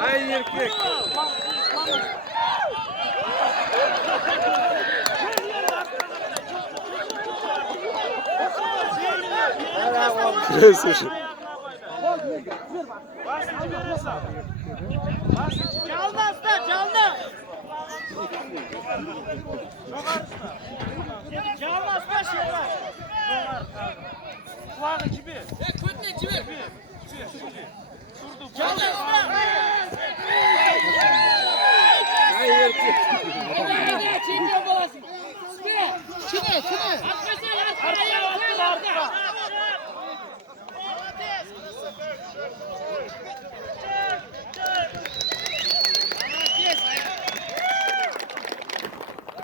Ay erkek. Kırıyorsun. Canlı aslan canlı. Canlı aslan şey var. Kulağın gibi. Kötü gibi. Canlı aslan. Ay erkek. Çekiyor balasın. Çine.